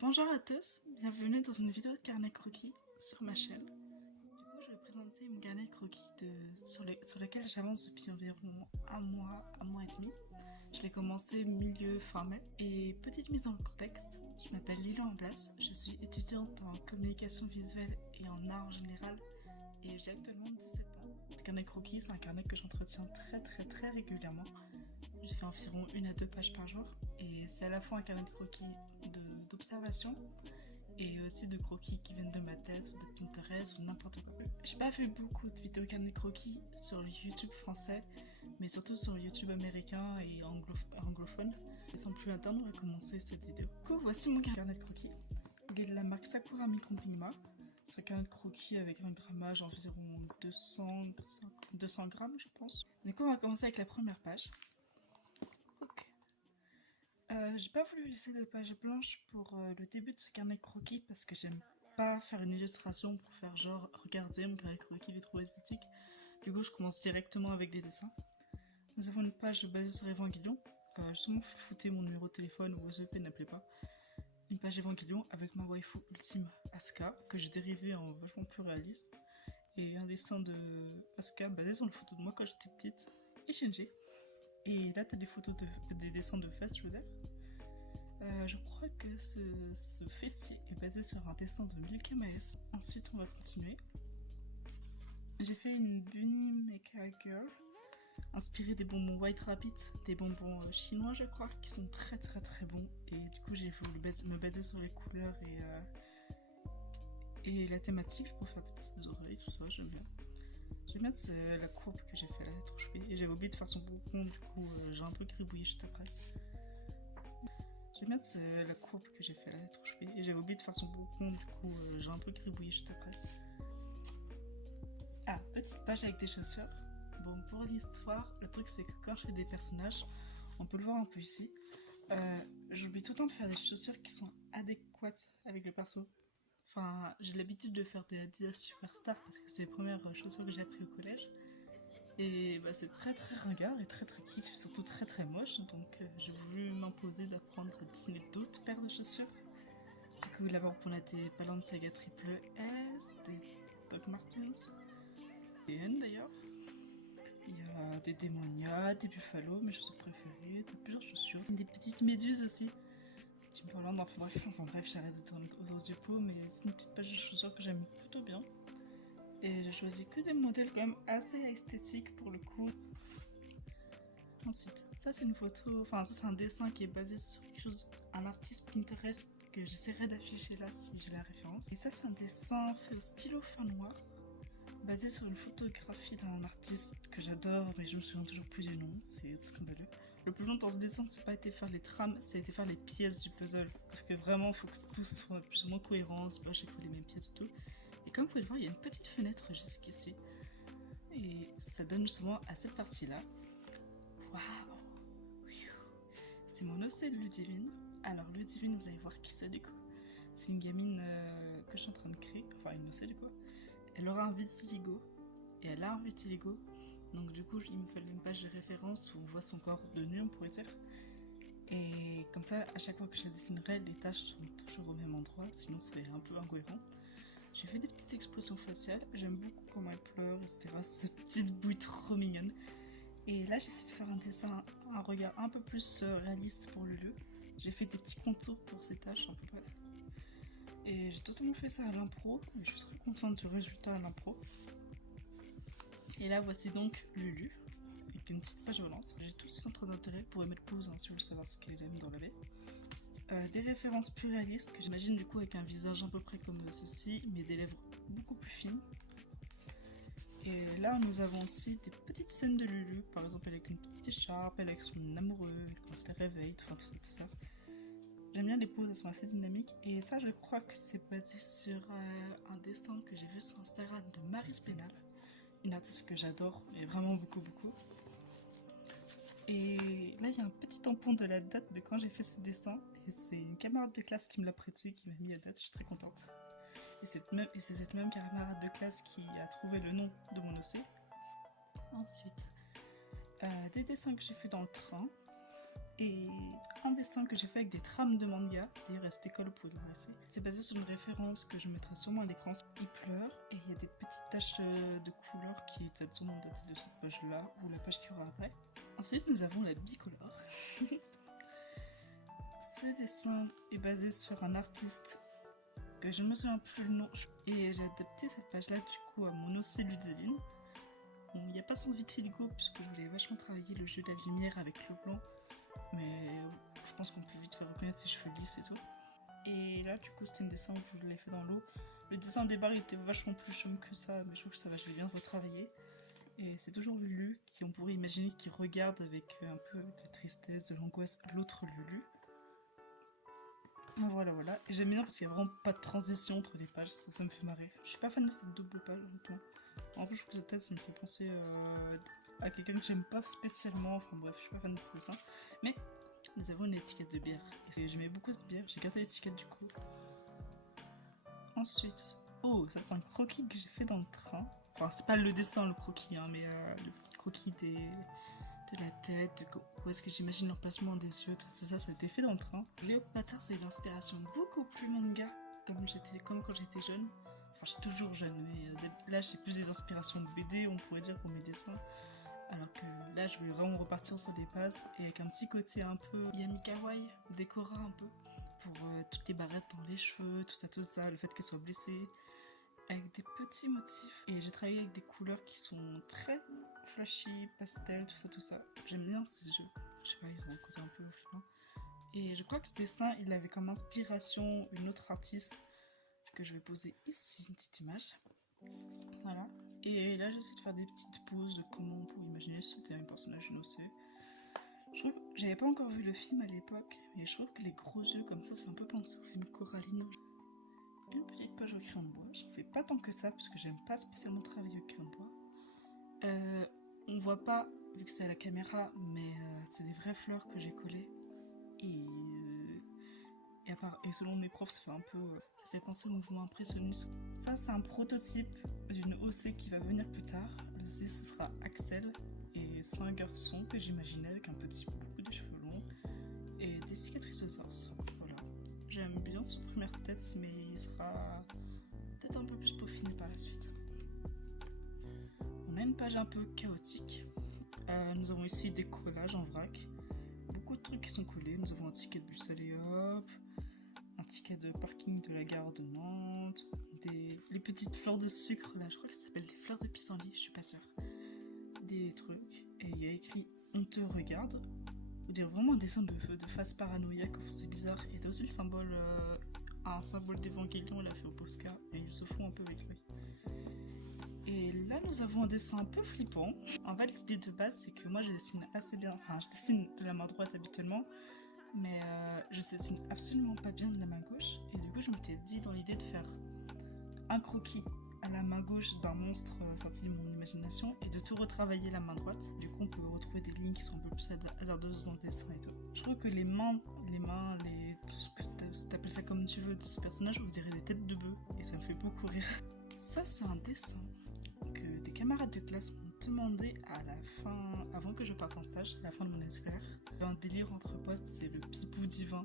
Bonjour à tous, bienvenue dans une vidéo de carnet croquis sur ma chaîne. Du coup, je vais présenter mon carnet croquis sur lequel j'avance depuis environ un mois et demi. Je l'ai commencé fin mai. Et petite mise en contexte, je m'appelle Lilo Amblas, je suis étudiante en communication visuelle et en art en général et j'ai actuellement 17 ans. Le carnet croquis, c'est un carnet que j'entretiens très régulièrement. Je fais environ 1 à 2 pages par jour et c'est à la fois un carnet de croquis d'observation et aussi de croquis qui viennent de ma thèse ou de Pinterest ou n'importe quoi. J'ai pas fait beaucoup de vidéos carnet de croquis sur le YouTube français, mais surtout sur le YouTube américain et anglophone. Et sans plus attendre, on va commencer cette vidéo. Du coup, voici mon carnet de croquis. Il est de la marque Sakura Micropigma. C'est un carnet de croquis avec un grammage environ 200 grammes, je pense. Du coup, on va commencer avec la première page. J'ai pas voulu laisser de page blanche pour le début de ce carnet de croquis parce que j'aime pas faire une illustration pour faire genre regardez mon carnet de croquis il est trop esthétique. Du coup je commence directement avec des dessins. Nous avons une page basée sur Evangelion. J'ai souvent fouté mon numéro de téléphone ou OSEP, n'appelez pas. Une page Evangelion avec ma waifu ultime Asuka que j'ai dérivée en vachement plus réaliste. Et un dessin de Asuka basé sur une photo de moi quand j'étais petite et Shinji. Et là, t'as des dessins de fesses, je veux dire. Je crois que ce fessier est basé sur un dessin de Milky Maes. Ensuite, on va continuer. J'ai fait une Bunny Mecha Girl, inspirée des bonbons White Rabbit, des bonbons chinois, je crois, qui sont très bons. Et du coup, j'ai voulu me baser sur les couleurs et la thématique. Je peux faire des petites oreilles, tout ça, j'aime bien. J'aime bien la courbe que j'ai fait là, elle est trop chouette. Et j'avais oublié de faire son boucon, du coup j'ai un peu gribouillé juste après. J'aime bien la courbe que j'ai fait là, elle est trop chouette. Et j'avais oublié de faire son boucon, du coup j'ai un peu gribouillé juste après. Ah, petite page avec des chaussures. Bon, pour l'histoire, le truc c'est que quand je fais des personnages, on peut le voir un peu ici, j'oublie tout le temps de faire des chaussures qui sont adéquates avec le perso. Enfin, j'ai l'habitude de faire des Adidas Superstar parce que c'est les premières chaussures que j'ai appris au collège. Et bah, c'est très ringard et très kitsch, et surtout très moche. Donc j'ai voulu m'imposer d'apprendre à dessiner d'autres paires de chaussures. Du coup, là-bas, on a des Balenciaga Triple S, des Doc Martens, des N d'ailleurs. Il y a des Démonia, des Buffalo, mes chaussures préférées, t'as plusieurs chaussures. Des petites méduses aussi. Timberland, enfin bref, j'arrête de tourner autour du pot, mais c'est une petite page de chaussures que j'aime plutôt bien. Et j'ai choisi que des modèles quand même assez esthétiques pour le coup. Ensuite, ça c'est une photo, enfin ça c'est un dessin qui est basé sur quelque chose, un artiste Pinterest que j'essaierai d'afficher là si j'ai la référence. Et ça c'est un dessin fait au stylo fin noir, basé sur une photographie d'un artiste que j'adore, mais je me souviens toujours plus du nom, c'est scandaleux. Le plus long dans ce dessin, c'est pas été faire les trames, ça a été faire les pièces du puzzle. Parce que vraiment, il faut que tout soit plus ou moins cohérent, c'est pas à chaque fois les mêmes pièces et tout. Et comme vous pouvez le voir, il y a une petite fenêtre jusqu'ici. Et ça donne justement à cette partie-là. Waouh! C'est mon OC Ludivine. Alors Ludivine, vous allez voir qui c'est du coup. C'est une gamine que je suis en train de créer, enfin une OC du coup. Elle aura un vitiligo, et elle a un vitiligo, donc du coup il me fallait une page de référence où on voit son corps de nu, on pourrait dire. Et comme ça, à chaque fois que je la dessinerai, les taches sont toujours au même endroit, sinon c'est un peu incohérent. J'ai fait des petites expressions faciales, j'aime beaucoup comment elle pleure, etc. Cette petite bouille trop mignonne. Et là j'essaie de faire un dessin, un regard un peu plus réaliste pour Lulu. J'ai fait des petits contours pour ses taches, un peu près. Et j'ai totalement fait ça à l'impro, et je suis très contente du résultat à l'impro. Et là voici donc Lulu, avec une petite page volante. J'ai tous ces centres d'intérêt pour mettre pause si vous voulez savoir ce qu'elle aime dans la baie. Des références plus réalistes que j'imagine du coup avec un visage à peu près comme ceci, mais des lèvres beaucoup plus fines. Et là nous avons aussi des petites scènes de Lulu, par exemple elle avec une petite écharpe, elle avec son amoureux, quand elle se réveille, enfin tout ça. J'aime bien les poses, elles sont assez dynamiques. Et ça, je crois que c'est basé sur un dessin que j'ai vu sur Instagram de Maryse Pénal, une artiste que j'adore, mais vraiment beaucoup. Et là, il y a un petit tampon de la date de quand j'ai fait ce dessin. Et c'est une camarade de classe qui me l'a prêté, qui m'a mis la date, je suis très contente. Et c'est cette même camarade de classe qui a trouvé le nom de mon OC. Ensuite, des dessins que j'ai fait dans le train. Et un dessin que j'ai fait avec des trames de manga, d'ailleurs à cette école vous pouvez le voir ici, c'est basé sur une référence que je mettrai sûrement à l'écran. Il pleure et il y a des petites taches de couleur qui datent sûrement de cette page là ou la page qu'il y aura après. Ensuite nous avons la bicolore. Ce dessin est basé sur un artiste que je ne me souviens plus le nom et j'ai adapté cette page là du coup à mon OC Ludivine. Bon, il n'y a pas son vitiligo puisque je voulais vachement travailler le jeu de la lumière avec le blanc. Mais je pense qu'on peut vite faire reconnaître ses cheveux lisses et tout. Et là, du coup, c'était un dessin où je l'ai fait dans l'eau. Le dessin des barres il était vachement plus chum que ça, mais je trouve que ça va, je l'ai bien retravaillé. Et c'est toujours Lulu, qui on pourrait imaginer qui regarde avec un peu de la tristesse, de l'angoisse, l'autre Lulu. Voilà, voilà. Et j'aime bien parce qu'il n'y a vraiment pas de transition entre les pages, ça me fait marrer. Je suis pas fan de cette double page, honnêtement. En plus, je trouve que cette tête, ça me fait penser à quelqu'un que j'aime pas spécialement. Enfin bref, je suis pas fan de ce dessin. Mais nous avons une étiquette de bière. Et j'aimais beaucoup cette bière, j'ai gardé l'étiquette du coup. Ensuite, oh, ça c'est un croquis que j'ai fait dans le train. Enfin, c'est pas le dessin, le croquis, hein, mais le petit croquis de la tête, où est-ce que j'imagine l'emplacement des yeux, tout ça, ça a été fait dans le train. Léopatard, c'est des inspirations beaucoup plus manga, comme quand j'étais jeune. Enfin, je suis toujours jeune, mais là j'ai plus des inspirations de BD, on pourrait dire, pour mes dessins. Alors que là, je voulais vraiment repartir sur des bases et avec un petit côté un peu Yami Kawaii, décora un peu, pour toutes les barrettes dans les cheveux, tout ça, le fait qu'elle soit blessée, avec des petits motifs. Et j'ai travaillé avec des couleurs qui sont très flashy, pastel, tout ça. J'aime bien ces jeux. Je sais pas, ils ont un côté un peu flippant. Et je crois que ce dessin, il avait comme inspiration une autre artiste que je vais poser ici, une petite image. Voilà. Et là, j'essaie de faire des petites pauses de comment on pourrait imaginer si c'était un personnage innocent. Je trouve que j'avais pas encore vu le film à l'époque, mais je trouve que les gros yeux comme ça fait un peu penser au film Coraline. Une petite page au crayon de bois. J'en fais pas tant que ça parce que j'aime pas spécialement travailler au crayon de bois. On voit pas vu que c'est à la caméra, mais c'est des vraies fleurs que j'ai collées. Et selon mes profs, ça fait penser au mouvement impressionniste. Ça, c'est un prototype d'une OC qui va venir plus tard. Le C, ce sera Axel. Et c'est un garçon que j'imaginais avec un petit bouc de cheveux longs et des cicatrices au torse. Voilà. J'aime bien son première tête, mais il sera peut-être un peu plus peaufiné par la suite. On a une page un peu chaotique. Nous avons ici des collages en vrac. Beaucoup de trucs qui sont collés. Nous avons un ticket de bus allez hop, un ticket de parking de la gare de Nantes, les petites fleurs de sucre là, je crois que ça s'appelle des fleurs de pissenlit, je suis pas sûre. Des trucs, et il y a écrit on te regarde. On dirait vraiment un dessin de face paranoïaque, c'est bizarre. Et t'as aussi le symbole, un symbole d'évangélion, il a fait au Posca, et il se fout un peu avec lui. Et là nous avons un dessin un peu flippant. En fait l'idée de base c'est que moi je dessine assez bien, enfin je dessine de la main droite habituellement, mais je dessine absolument pas bien de la main gauche. Et du coup je m'étais dit dans l'idée de faire un croquis à la main gauche d'un monstre sorti de mon imagination et de tout retravailler la main droite. Du coup on peut retrouver des lignes qui sont un peu plus hasardeuses dans le dessin et tout. Je trouve que les mains, tout ce que t'appelles ça comme tu veux de ce personnage, on dirait des têtes de bœuf et ça me fait beaucoup rire. Ça c'est un dessin que des camarades de classe m'ont demandé à la fin, avant que je parte en stage, à la fin de mon année scolaire. Un délire entre potes, c'est le pipou divin.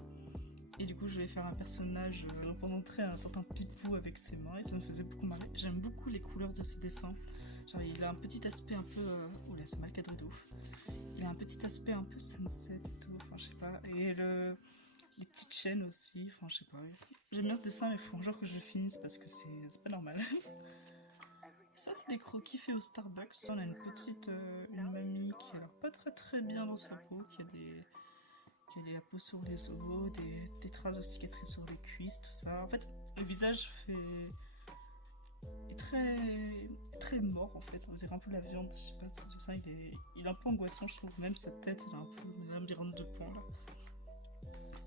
Et du coup, je vais faire un personnage qui représenterait un certain pipou avec ses mains et ça me faisait beaucoup marrer. J'aime beaucoup les couleurs de ce dessin. Genre, il a un petit aspect un peu... Oula, c'est mal cadré de ouf. Il a un petit aspect un peu sunset et tout, enfin je sais pas. Et les petites chaînes aussi, enfin je sais pas. J'aime bien ce dessin, mais il faut genre que je le finisse parce que c'est pas normal. Ça, c'est des croquis faits au Starbucks. On a une petite une mamie qui a l'air pas très bien dans sa peau, qui a la peau sur les os, des traces de cicatrices sur les cuisses, tout ça. En fait, le visage est très mort en fait. On dirait un peu la viande, je sais pas, tout ça. Il est un peu angoissant, je trouve. Même sa tête, elle a un peu un labyrinthe de points là.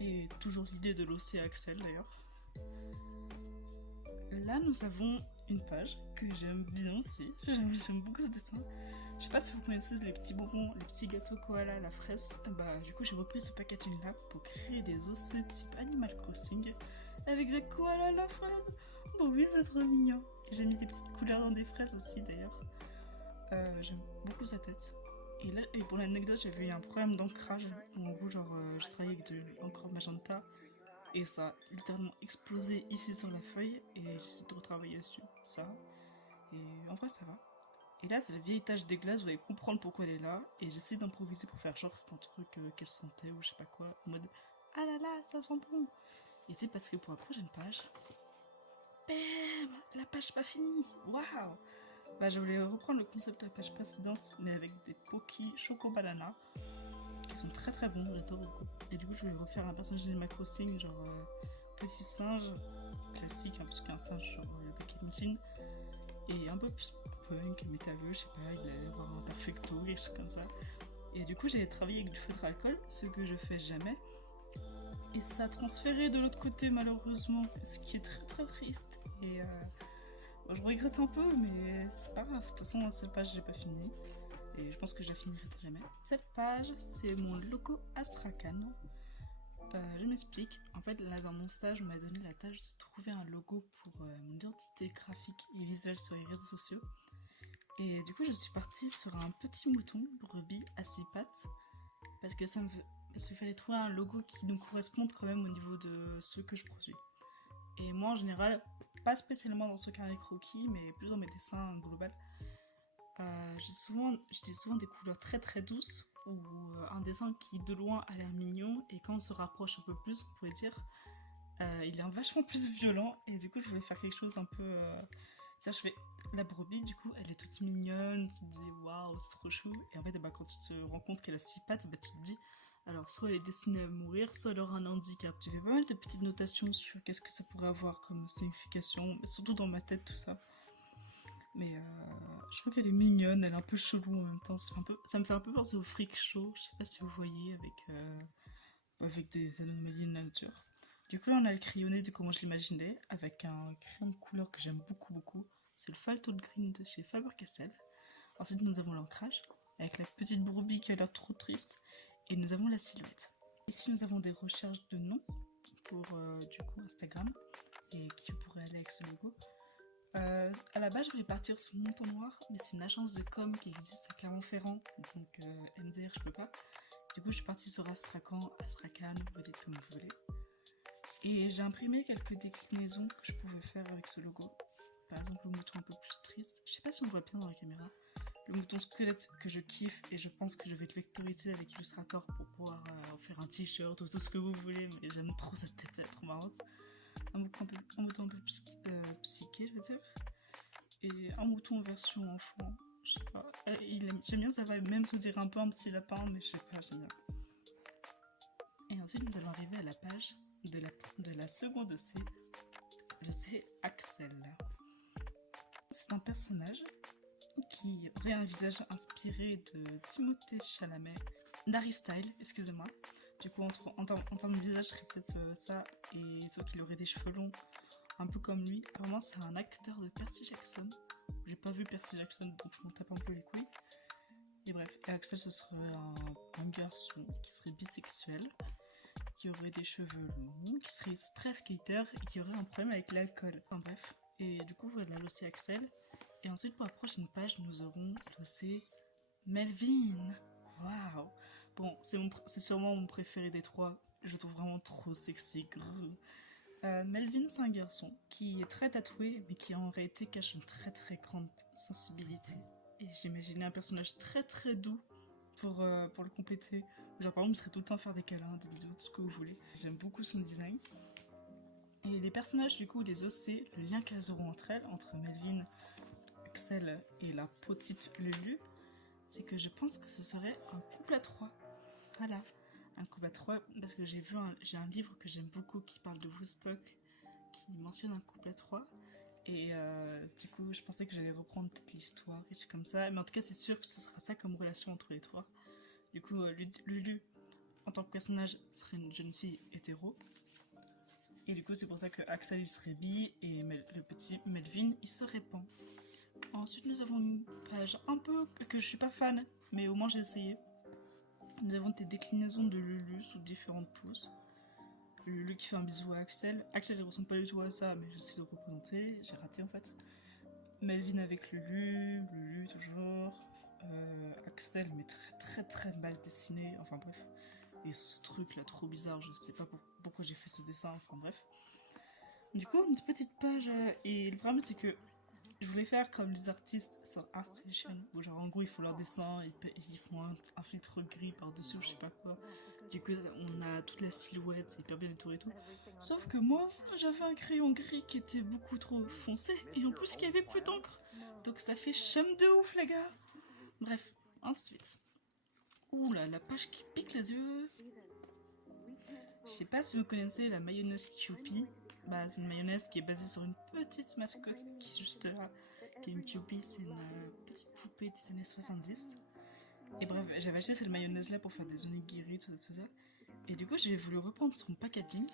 Et toujours l'idée de l'osser à Axel d'ailleurs. Là, nous avons une page que j'aime bien aussi. J'aime beaucoup ce dessin. Je sais pas si vous connaissez les petits bonbons, les petits gâteaux koala à la fraise. Bah, du coup, j'ai repris ce packaging là pour créer des OC type Animal Crossing avec des koalas à la fraise. Bon, oui, c'est trop mignon. J'ai mis des petites couleurs dans des fraises aussi d'ailleurs. J'aime beaucoup sa tête. Et là, et pour l'anecdote, j'avais eu un problème d'ancrage. En gros, genre, je travaillais avec de l'encre magenta et ça a littéralement explosé ici sur la feuille et j'essaie de retravailler dessus. Ça. Et en vrai, ça va. Et là, c'est la vieille tache des glaces, vous allez comprendre pourquoi elle est là. Et j'essaie d'improviser pour faire genre c'est un truc qu'elle sentait ou je sais pas quoi. En mode ah là là, ça sent bon. Et c'est parce que pour la prochaine page, bam, la page pas finie. Waouh. Bah, je voulais reprendre le concept de la page précédente, mais avec des Poki Choco Banana, qui sont très très bons, j'adore beaucoup. Et du coup, je voulais refaire un personnage d'Animal Crossing, genre petit singe, classique, hein, parce qu'un singe, genre le packaging, et un peu plus punk, métalleux, je sais pas, il allait avoir un perfecto, quelque chose comme ça. Et du coup, j'ai travaillé avec du feutre à alcool, ce que je fais jamais. Et ça a transféré de l'autre côté, malheureusement, ce qui est très très triste. Et bon, je regrette un peu, mais c'est pas grave. De toute façon, cette page, j'ai pas fini. Et je pense que je la finirai jamais. Cette page, c'est mon logo Astrakhan. Je m'explique. En fait, là, dans mon stage, on m'a donné la tâche de trouver un logo pour mon identité graphique et visuelle sur les réseaux sociaux. Et du coup, je suis partie sur un petit mouton, brebis, à 6 pattes. Parce que parce qu'il fallait trouver un logo qui nous corresponde quand même au niveau de ce que je produis. Et moi, en général, pas spécialement dans ce carnet croquis, mais plus dans mes dessins global. J'ai souvent des couleurs très très douces ou un dessin qui de loin a l'air mignon et quand on se rapproche un peu plus, on pourrait dire il est vachement plus violent et du coup je voulais faire quelque chose un peu ça je fais la brebis du coup elle est toute mignonne, tu te dis waouh c'est trop chou et en fait bah, quand tu te rends compte qu'elle a 6 pattes bah, tu te dis alors soit elle est destinée à mourir soit elle aura un handicap. J'ai fait pas mal de petites notations sur qu'est-ce que ça pourrait avoir comme signification, surtout dans ma tête tout ça. Mais je trouve qu'elle est mignonne, elle est un peu chelou en même temps. Ça me fait un peu penser au freak show, je sais pas si vous voyez, avec des anomalies de la nature. Du coup, là, on a le crayonné de comment je l'imaginais, avec un crayon de couleur que j'aime beaucoup, beaucoup. C'est le Fallout Green de chez Faber-Castell. Ensuite, nous avons l'ancrage, avec la petite brebis qui a l'air trop triste. Et nous avons la silhouette. Ici, nous avons des recherches de noms pour, du coup, Instagram, et qui pourrait aller avec ce logo. À la base, je voulais partir sur Montant Noir, mais c'est une agence de com qui existe à Clermont-Ferrand, donc MDR, je peux pas. Du coup, je suis partie sur Astrakhan, vous dites comme vous voulez. Et j'ai imprimé quelques déclinaisons que je pouvais faire avec ce logo. Par exemple, le mouton un peu plus triste. Je sais pas si on voit bien dans la caméra. Le mouton squelette que je kiffe et je pense que je vais le vectoriser avec Illustrator pour pouvoir en faire un t-shirt ou tout ce que vous voulez, mais j'aime trop cette tête, elle est trop marrante. Un mouton un peu psyché, je veux dire. Et un mouton en version enfant, je sais pas. J'aime bien, ça va même se dire un peu un petit lapin, mais je sais pas, j'aime bien. Et ensuite, nous allons arriver à la page de la seconde C, le C Axel. C'est un personnage qui aurait un visage inspiré de Timothée Chalamet, d'Harry Styles, excusez-moi. Du coup, en termes de visage, serait peut-être ça, et sauf qu'il aurait des cheveux longs, un peu comme lui. Apparemment, c'est un acteur de Percy Jackson. J'ai pas vu Percy Jackson, donc je m'en tape un peu les couilles. Et bref, et Axel, ce serait un garçon qui serait bisexuel, qui aurait des cheveux longs, qui serait très skater et qui aurait un problème avec l'alcool. Enfin bref. Et du coup, voilà l'OC Axel. Et ensuite, pour la prochaine page, nous aurons l'OC Melvin. Waouh! Bon, c'est sûrement mon préféré des trois. Je le trouve vraiment trop sexy. Melvin, c'est un garçon qui est très tatoué, mais qui en réalité cache une très très grande sensibilité. Et j'imaginais un personnage très très doux pour le compléter. Genre par exemple, il serait tout le temps à faire des câlins, des bisous, tout ce que vous voulez. J'aime beaucoup son design. Et les personnages, du coup, les OC, le lien qu'elles auront entre elles, entre Melvin, Axel et la petite Lulu, c'est que je pense que ce serait un couple à trois. Voilà, un couple à trois, parce que j'ai un livre que j'aime beaucoup qui parle de Woodstock, qui mentionne un couple à trois. Et du coup, je pensais que j'allais reprendre peut-être l'histoire, quelque chose comme ça. Mais en tout cas, c'est sûr que ce sera ça comme relation entre les trois. Du coup, Lulu, en tant que personnage, serait une jeune fille hétéro. Et du coup, c'est pour ça que Axel il serait bi et le petit Melvin il serait pan. Ensuite, nous avons une page un peu que je suis pas fan, mais au moins j'ai essayé. Nous avons des déclinaisons de Lulu sous différentes poses. Lulu qui fait un bisou à Axel. Axel il ressemble pas du tout à ça, mais j'essaie de représenter. J'ai raté en fait. Melvin avec Lulu, Lulu toujours. Axel, mais très mal dessiné, enfin bref. Et ce truc là trop bizarre, je sais pas pourquoi j'ai fait ce dessin, enfin bref. Du coup, une petite page, et le problème c'est que je voulais faire comme les artistes sur ArtStation, où genre en gros ils font leur dessin, ils font un filtre gris par-dessus ou je sais pas quoi. Du coup on a toute la silhouette, c'est hyper bien étouré et tout. Sauf que moi, j'avais un crayon gris qui était beaucoup trop foncé, et en plus qu'il y avait plus d'encre. Donc ça fait chum de ouf les gars. Bref, ensuite. Ouh là, la page qui pique les yeux. Je sais pas si vous connaissez la mayonnaise Kewpie. Bah, c'est une mayonnaise qui est basée sur une petite mascotte qui est juste là. Qui est une Kewpie, c'est une petite poupée des années 70. Et bref, j'avais acheté cette mayonnaise là pour faire des onigiri, tout ça. Et du coup, j'ai voulu reprendre son packaging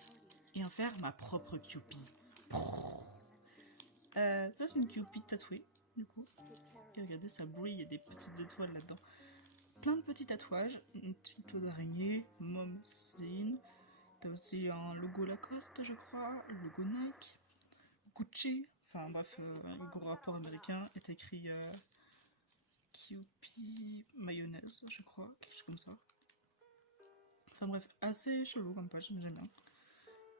et en faire ma propre Kewpie. Ça, c'est une Kewpie tatouée, du coup. Et regardez, ça brille, il y a des petites étoiles là-dedans. Plein de petits tatouages, une petite toile d'araignée, Mom Scene. T'as aussi un logo Lacoste, je crois, le logo Nike, Gucci, enfin bref, un gros rapport américain. Et t'as écrit Kewpie mayonnaise, je crois, quelque chose comme ça. Enfin bref, assez chelou comme page, j'aime bien.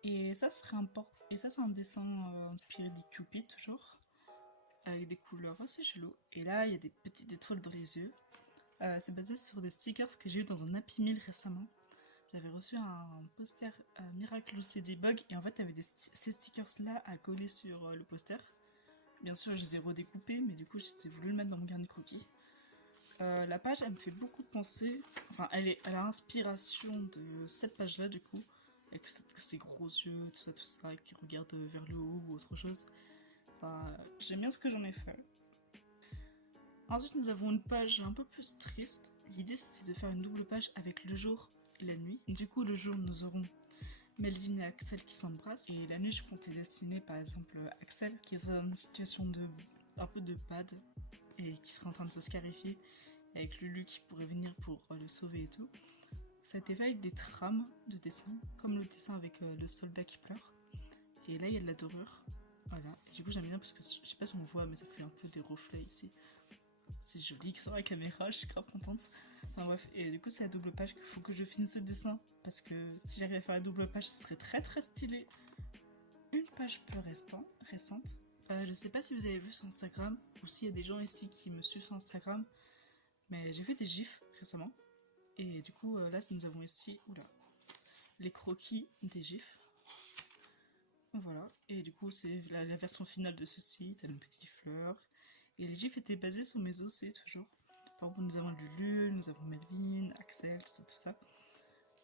Et ça, c'est un dessin inspiré des Kewpie, toujours, avec des couleurs assez cheloues. Et là, il y a des petites étoiles dans les yeux. C'est basé sur des stickers que j'ai eu dans un Happy Meal récemment. J'avais reçu un poster Miraculous Ladybug et en fait, t'avais ces stickers là à coller sur le poster. Bien sûr, je les ai redécoupés, mais du coup, j'ai voulu le mettre dans mon carnet de croquis. La page, elle me fait beaucoup penser. Enfin, elle a l'inspiration de cette page là, du coup, avec ses gros yeux, tout ça, qui regarde vers le haut ou autre chose. Enfin, j'aime bien ce que j'en ai fait. Ensuite, nous avons une page un peu plus triste. L'idée, c'était de faire une double page avec le jour et la nuit. Du coup, le jour, nous aurons Melvin et Axel qui s'embrassent. Et la nuit, je comptais dessiner par exemple Axel qui est dans une situation un peu de bad et qui serait en train de se scarifier. Avec Lulu qui pourrait venir pour le sauver et tout. Ça a été fait avec des trames de dessin, comme le dessin avec le soldat qui pleure. Et là, il y a de la dorure. Voilà. Et du coup, j'aime bien parce que je sais pas si on voit, mais ça fait un peu des reflets ici. C'est joli sur la caméra, je suis grave contente. Enfin bref, et du coup c'est la double page qu'il faut que je finisse ce dessin. Parce que si j'arrive à faire la double page, ce serait très stylé. Une page plus récente. Je sais pas si vous avez vu sur Instagram, ou s'il y a des gens ici qui me suivent sur Instagram. Mais j'ai fait des gifs récemment. Et du coup là nous avons ici les croquis des gifs. Voilà, et du coup c'est la version finale de ceci, t'as une petite fleur. Et les gifs étaient basés sur mes OC toujours. Par exemple, nous avons Lulu, nous avons Melvin, Axel, tout ça.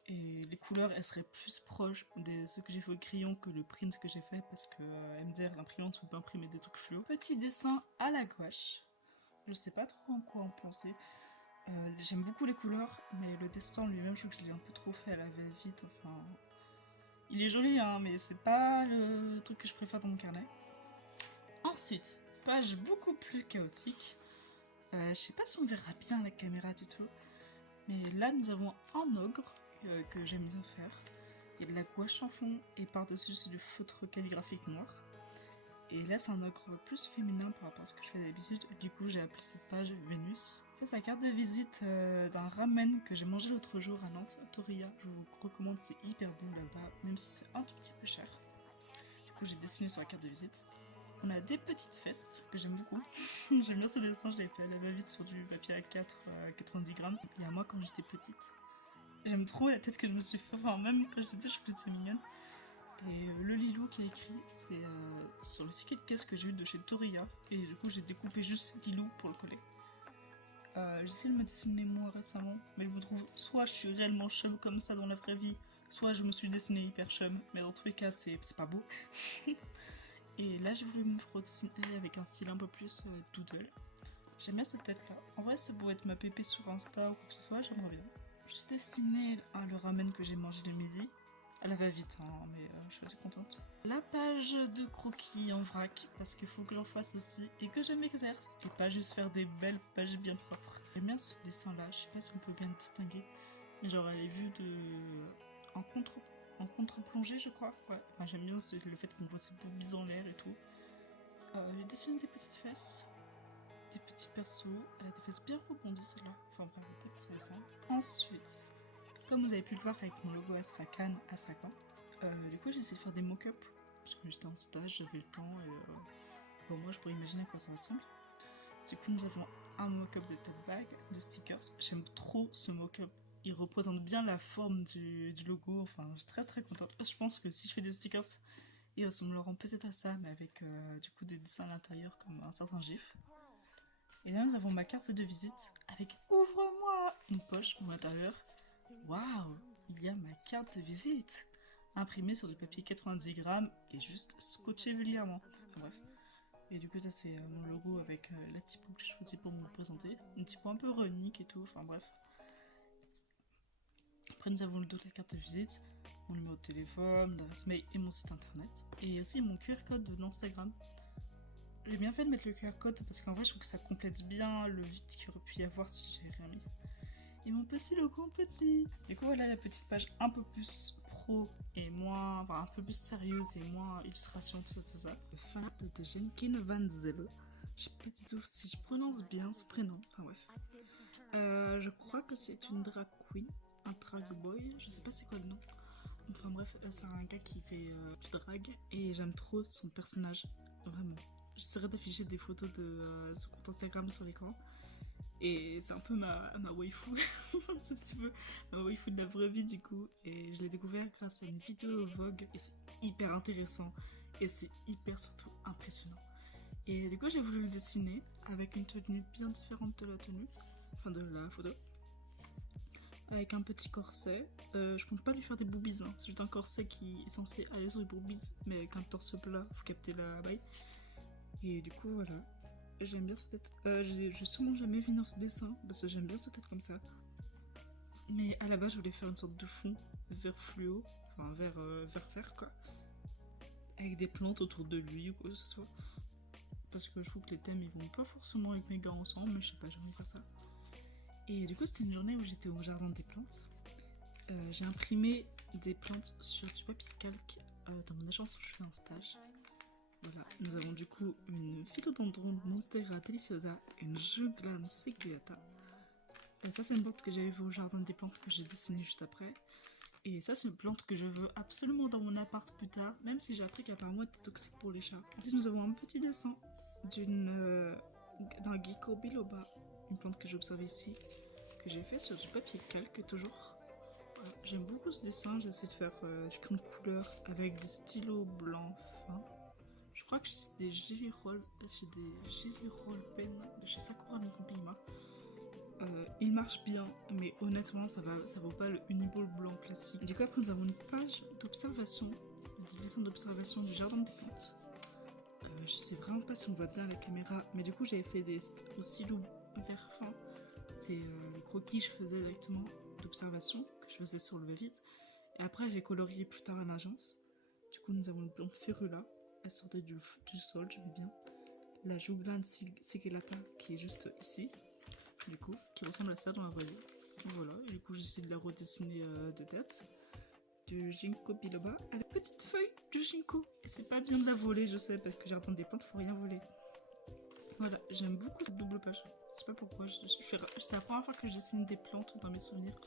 Et les couleurs, elles seraient plus proches de ce que j'ai fait au crayon que le print que j'ai fait parce que MDR, l'imprimante, on peut imprimer des trucs fluo. Petit dessin à la gouache. Je sais pas trop en quoi en penser. J'aime beaucoup les couleurs, mais le dessin lui-même, je trouve que je l'ai un peu trop fait à la va-vite. Enfin, il est joli, hein, mais c'est pas le truc que je préfère dans mon carnet. Ensuite, page beaucoup plus chaotique. Je sais pas si on verra bien la caméra du tout, mais là nous avons un ogre que j'aime bien faire. Il y a de la gouache en fond et par-dessus c'est du feutre calligraphique noir. Et là c'est un ogre plus féminin par rapport à ce que je fais d'habitude. Du coup j'ai appelé cette page Vénus. Ça c'est la carte de visite d'un ramen que j'ai mangé l'autre jour à Nantes, Toria. Je vous recommande, c'est hyper bon là-bas, même si c'est un tout petit peu cher. Du coup j'ai dessiné sur la carte de visite. On a des petites fesses que j'aime beaucoup. J'aime bien ce dessin, je l'ai fait à la va-vite sur du papier A4 à 90 grammes. Et à moi quand j'étais petite. J'aime trop la tête que je me suis fait. Enfin, même quand j'étais petite, je trouve que c'est mignonne. Et le Lilou qui a écrit, c'est sur le ticket de caisse que j'ai eu de chez Toria. Et du coup, j'ai découpé juste Lilou pour le coller. J'essaie de me dessiner moi récemment, mais je vous trouve soit je suis réellement chum comme ça dans la vraie vie, soit je me suis dessiné hyper chum. Mais dans tous les cas, c'est pas beau. Et là, j'ai voulu me redessiner avec un style un peu plus doodle. J'aime bien cette tête-là. En vrai, ça pourrait être ma pépé sur Insta ou quoi que ce soit, j'aimerais bien. J'ai dessiné le ramen que j'ai mangé le midi. Elle va vite, hein, mais je suis assez contente. La page de croquis en vrac, parce qu'il faut que j'en fasse aussi et que je m'exerce. Et pas juste faire des belles pages bien propres. J'aime bien ce dessin-là, je sais pas si on peut bien le distinguer. Mais genre, elle est vue en contre-plongée, je crois. Ouais, enfin, j'aime bien le fait qu'on voit ses boobies en l'air et tout. J'ai dessiné des petites fesses. des petits persos. Elle a des fesses bien rebondies celle-là. Enfin bref, c'est ça. Ensuite, comme vous avez pu le voir avec mon logo Astrakhan à 5 ans, du coup j'ai essayé de faire des mock-ups. Parce que j'étais en stage, j'avais le temps et bon, moi je pourrais imaginer à quoi ça ressemble. Du coup nous avons un mock-up de tote bag, de stickers. J'aime trop ce mock-up. Il représente bien la forme du logo. Enfin, je suis très très contente. Je pense que si je fais des stickers, ils ressembleront peut-être à ça, mais avec du coup des dessins à l'intérieur comme un certain gif. Et là nous avons ma carte de visite avec ouvre-moi une poche à l'intérieur. Waouh, il y a ma carte de visite imprimée sur du papier 90 grammes et juste scotché vulgairement. Enfin bref. Et du coup ça c'est mon logo avec la typo que j'ai choisi pour me présenter. Une typo un peu runique et tout, enfin bref. Après nous avons le dos de la carte de visite, mon numéro de téléphone, l'adresse mail et mon site internet. Et aussi mon QR code de l'Instagram. J'ai bien fait de mettre le QR code parce qu'en vrai je trouve que ça complète bien le vide qu'il aurait pu y avoir si j'ai rien mis. Et mon petit logo en petit. Du coup voilà la petite page un peu plus pro et moins, enfin un peu plus sérieuse et moins illustration, tout ça. Le fan de Jenkin Van Zel. Je sais pas du tout si je prononce bien ce prénom, enfin bref. Je crois que c'est une drag queen, un drag boy, je sais pas c'est quoi le nom. Enfin bref, c'est un gars qui fait du drag et j'aime trop son personnage, vraiment. J'essaierai d'afficher des photos de son compte Instagram sur l'écran. Et c'est un peu ma waifu, si tu veux, ma waifu de la vraie vie du coup. Et je l'ai découvert grâce à une vidéo Vogue et c'est hyper intéressant et c'est hyper surtout impressionnant. Et du coup j'ai voulu le dessiner avec une tenue bien différente de la tenue, enfin de la photo. Avec un petit corset, je compte pas lui faire des boobies, hein. C'est juste un corset qui est censé aller sur les boobies, mais avec un torse plat, faut capter la baille. Et du coup voilà, j'aime bien sa tête. J'ai sûrement jamais vu dans ce dessin, parce que j'aime bien sa tête comme ça. Mais à la base je voulais faire une sorte de fond vert fluo, enfin vert vert quoi. Avec des plantes autour de lui ou quoi que ce soit. Parce que je trouve que les thèmes ils vont pas forcément être méga ensemble, mais je sais pas, j'ai envie de faire ça. Et du coup c'était une journée où j'étais au jardin des plantes. J'ai imprimé des plantes sur du papier calque dans mon agence où je fais un stage. Voilà, nous avons du coup une Philodendron Monstera Deliciosa et une Juglane Sequilata. Et ça c'est une plante que j'avais vue au jardin des plantes que j'ai dessinée juste après. Et ça c'est une plante que je veux absolument dans mon appart plus tard, même si j'ai appris qu'apparemment elle était toxique pour les chats. Ensuite nous avons un petit dessin d'un Gecko biloba, une plante que j'ai observée ici, que j'ai fait sur du papier calque toujours. Voilà, j'aime beaucoup ce dessin, j'essaie de faire du crayon de couleur avec des stylos blancs fins. Je crois que c'est des Jelly Roll Pen de chez Sakura no Compagma. Il marche bien, mais honnêtement, ça vaut pas le Uniball blanc classique. Du coup, après, nous avons une page d'observation, du dessin d'observation du jardin des plantes. Je sais vraiment pas si on voit bien à la caméra, mais du coup, j'avais fait au stylo vert fin. C'était les croquis que je faisais directement d'observation, que je faisais sur le va-vite. Et après, j'ai colorié plus tard à l'agence. Du coup, nous avons une plante Ferula. Elle sortait du sol, j'aimais bien. La Juglane Sequilata qui est juste ici, du coup, qui ressemble à ça dans la vraie vie. Voilà, et du coup j'essaie de la redessiner de tête. Du Ginkgo biloba avec petite feuille du Ginkgo. Et c'est pas bien de la voler, je sais, parce que jardin des plantes, faut rien voler. Voilà, j'aime beaucoup cette double page. Je sais pas pourquoi, c'est la première fois que je dessine des plantes dans mes souvenirs.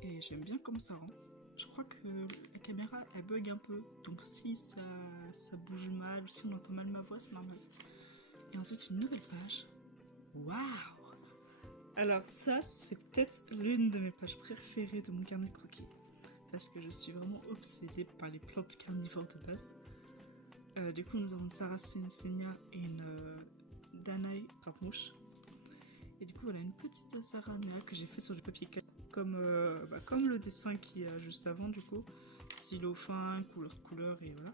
Et j'aime bien comment ça rend. Je crois que la caméra elle bug un peu, donc si ça bouge mal ou si on entend mal ma voix, c'est normal. Et ensuite une nouvelle page. Waouh! Alors ça c'est peut-être l'une de mes pages préférées de mon carnet de croquis. Parce que je suis vraiment obsédée par les plantes carnivores de base. Du coup nous avons une Sarracine Senia et une Danae Rapmouche. Et du coup voilà une petite Sarania que j'ai fait sur du papier calque. Comme le dessin qu'il y a juste avant du coup, stylo fin, couleur et voilà,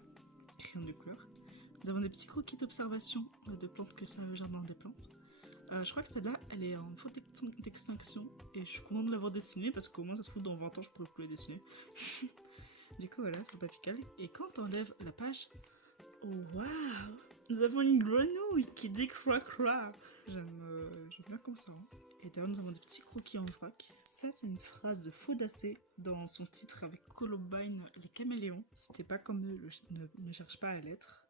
crayon de couleur. Nous avons des petits croquis d'observation de plantes que ça au jardin des plantes. Je crois que celle-là, elle est en faute d'extinction et je suis contente de l'avoir dessinée parce qu'au moins ça se trouve dans 20 ans je pourrais plus la dessiner. Du coup voilà, c'est le papier calque. Et quand on enlève la page, oh waouh, nous avons une grenouille qui dit croix croix. J'aime bien comme ça. Hein. Et d'ailleurs, nous avons des petits croquis en vrac. Ça, c'est une phrase de Faudacé dans son titre avec Columbine, les caméléons. C'était pas comme eux, ne cherche pas à l'être.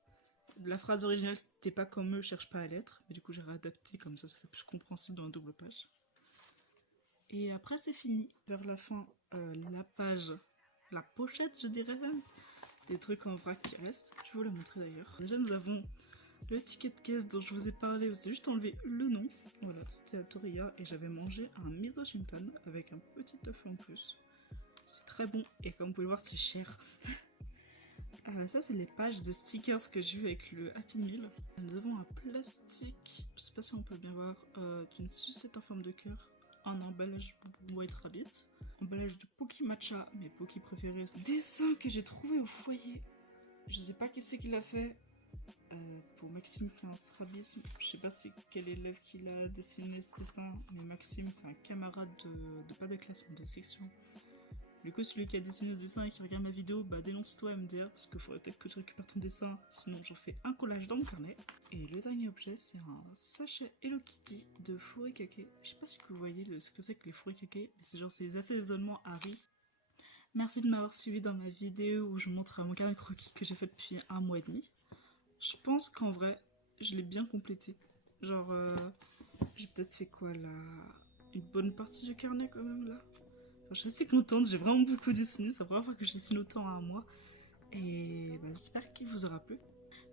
La phrase originale c'était pas comme eux, cherche pas à l'être. Mais du coup j'ai réadapté comme ça fait plus compréhensible dans la double page. Et après c'est fini. Vers la fin, la page, la pochette je dirais même, des trucs en vrac qui restent. Je vais vous la montrer d'ailleurs. Déjà nous avons le ticket de caisse dont je vous ai parlé, vous avez juste enlevé le nom. Voilà, c'était à Torilla et j'avais mangé un miso Shinton avec un petit tofu en plus. C'est très bon et comme vous pouvez le voir c'est cher. Ça c'est les pages de stickers que j'ai eu avec le Happy Meal. Nous avons un plastique, je sais pas si on peut bien voir, d'une sucette en forme de cœur. Un emballage White Rabbit. Emballage de Poki Matcha, mes Poki préférés. Dessin que j'ai trouvé au foyer. Je sais pas qui c'est qui l'a fait. Pour Maxime qui a un strabisme, je sais pas c'est quel élève qui l'a dessiné ce dessin, mais Maxime c'est un camarade de pas de classe mais de section. Du coup celui qui a dessiné ce dessin et qui regarde ma vidéo, bah dénonce-toi MDR parce qu'il faudrait peut-être que je récupère ton dessin, sinon j'en fais un collage dans mon carnet. Et le dernier objet c'est un sachet Hello Kitty de Furikake. Je sais pas si vous voyez ce que c'est que les Furikake, mais c'est genre ces assaisonnements Harry. Merci de m'avoir suivi dans ma vidéo où je montre mon carnet de croquis que j'ai fait depuis 1 mois et demi. Je pense qu'en vrai, je l'ai bien complété. Genre, j'ai peut-être fait quoi là, une bonne partie du carnet quand même là. Enfin, je suis assez contente, j'ai vraiment beaucoup dessiné. C'est la première fois que je dessine autant à un mois. Et bah, j'espère qu'il vous aura plu.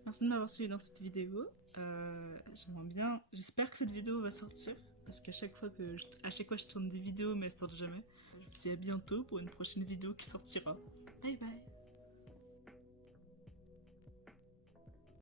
Merci de m'avoir suivi dans cette vidéo. J'aimerais bien, j'espère que cette vidéo va sortir. Parce qu'à chaque fois je tourne des vidéos mais elles sortent jamais. Je vous dis à bientôt pour une prochaine vidéo qui sortira. Bye bye.